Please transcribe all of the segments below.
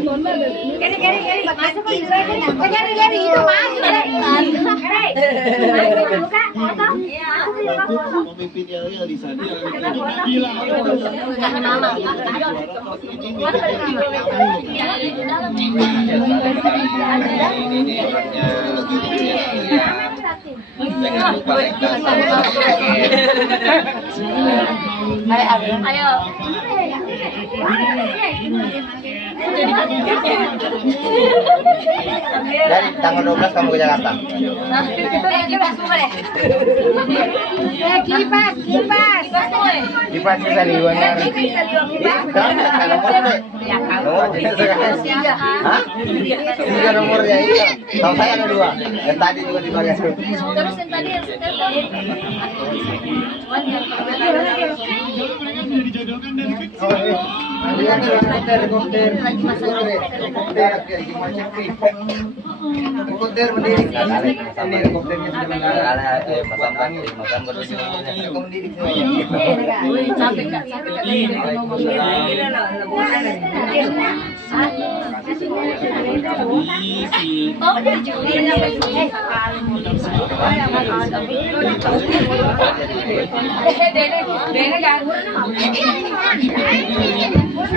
Masuk ke jadi itu masuk. Pemimpin Yel di sana. Jangan lupa like dan subscribe. Ayo. Dari tanggal 12 kamu ke Jakarta. Kipas. Kipas bisa di luar. Hah? 3 nomornya itu. Kalau saya ada 2. Yang tadi juga di bagasi. Terus yang tadi yang Helikopter mendiri. Helikopternya sudah mendiri. capek kak. Oh,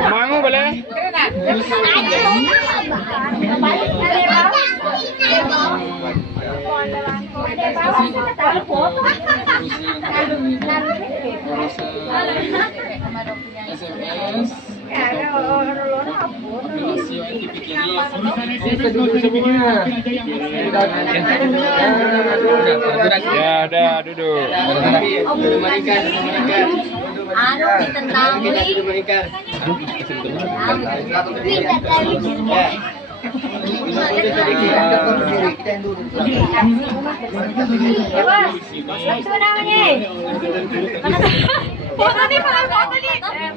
Mango boleh? Ya udah duduk. anu tentang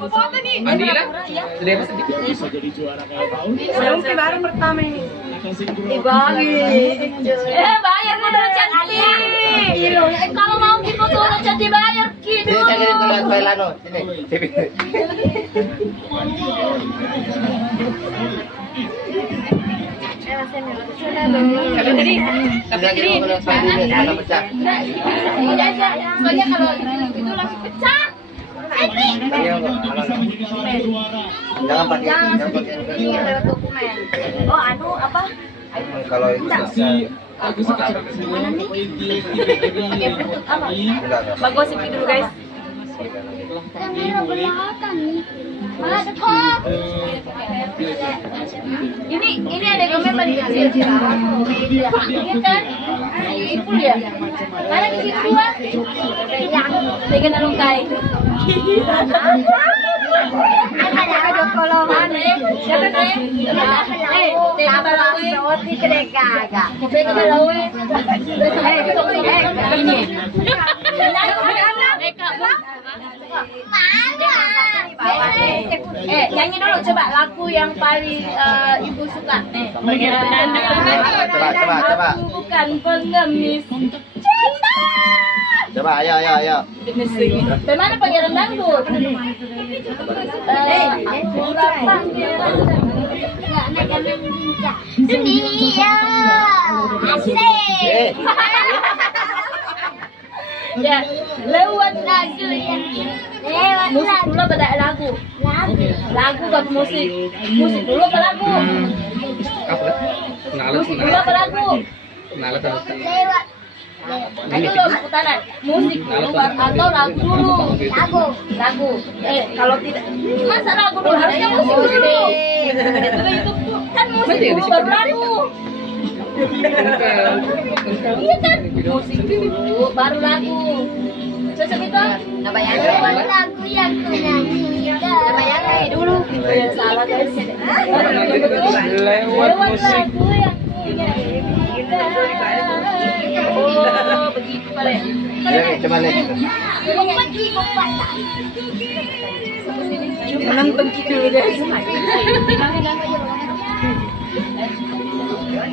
foto nih. Bisa jadi juara kayak tahun. Baru pertama ini. Bayar udah cantik. Kalau mau difoto udah cantik bayar gitu. Saya kirim ke Bailano. Sini. Soalnya kalau itu langsung pecah. Jangan pakai. Ini lewat dokumen. Oh, anu apa? Kalau itu Bagus sih dulu guys. Ini ada gambar paling kecil. Ini kan ibu ya. Mana di situ ah? Yang dengan alungkai. Ada kalau mana? Siapa nih? Roti kerega. Ini. Nyanyi dulu coba lagu yang paling ibu suka. Coba. Aku bukan pengemis cinta. Coba, ayo. Bagaimana pangeran dangdut? Ya, lewat lagu yang musik dulu pada lagu. Lagu baru musik. Musik dulu ke lagu. Musik dulu ke lagu. Lewat. Ayo dong putaran. Musik dulu atau lagu dulu. Lagu. Kalau tidak masa lagu dulu harusnya musik dulu. Itu kan musik dulu baru lagu. Iya kan? Musik dulu baru lagu. Cocok itu? Nama yang lagu yang ku nyanyi. Nama yang dulu. Ya salah guys. Lewat musik. Lagu yang ku nyanyi. Oh, begitu pare. Coba lihat. Nonton gitu guys.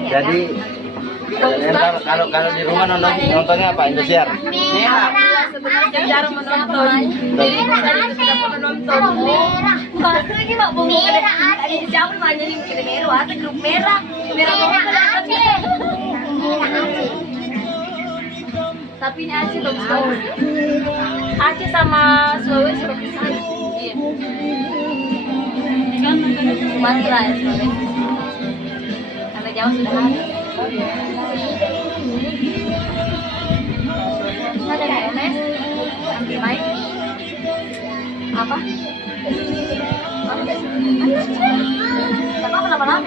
Jadi kalau di rumah nontonnya apa? Indosiar. sebenarnya jarang menonton. Jadi saya sudah pernah nonton. Wah, lagi Pak Bung. Ada siapa namanya nih kita merah, ada grup merah. Merah banget. Tapi ini Aceh bagus banget. Aceh sama Sulawesi bagus sekali. Iya. Sumatera ya Sulawesi. Karena jauh sudah habis. Ada MS, ambil main. Apa? Lama-lama.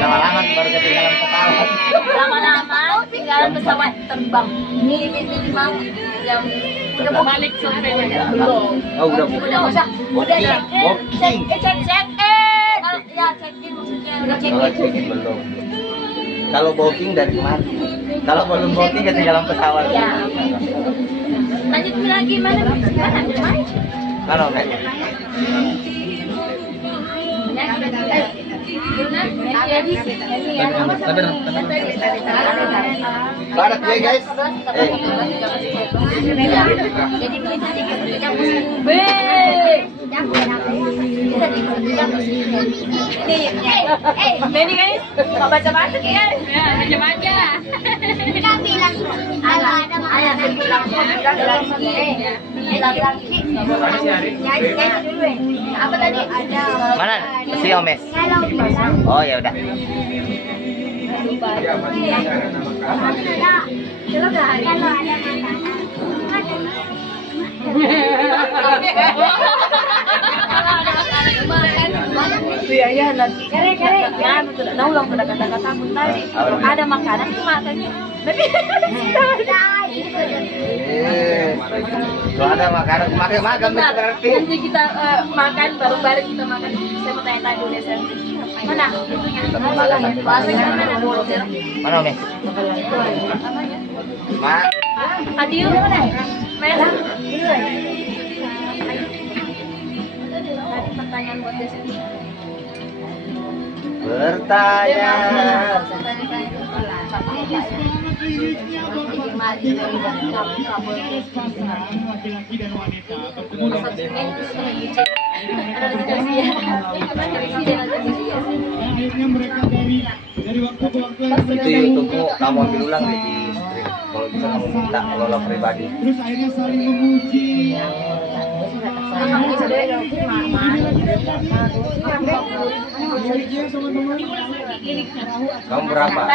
Lama-lama baru ketinggalan pesawat. Lama-lama tinggalan pesawat terbang. Milih-milih mau jam udah balik sampai belum. Oh, udah Udah booking. Check-in. Ya, check-in maksudnya udah Kalau check-in. check-in belum. Kalau booking dari kemarin. Kalau belum booking ketinggalan pesawat. Ya. Lanjut lagi mana? Mana? Main. Mana Mek? Barat ya guys. Jadi bisa dikasih ini guys, mau baca-baca guys. Ya, baca-baca. Kita bilang kalau ada makanan apa tadi ada Mana? Si Omes. Oh ya udah. kalau ada makanan Iya nanti kare ya sudah ulang sudah kata-kata pun tadi ada makanan makannya tapi Kalau ada makanan makan itu berarti. nanti kita makan baru balik kita makan saya mau tanya dulu ya saya mana itunya bahasanya mana dulu Mana Omes? Ma. Adiu Mel pertanyaan buat Desi Bertanya. Laki-laki dan wanita bertemu akhirnya mereka dari waktu ke waktu Itu YouTube-mu kamu ambil ulang deh di stream. Kalau bisa kamu minta kelola pribadi. terus akhirnya saling memuji. Kamu berapa?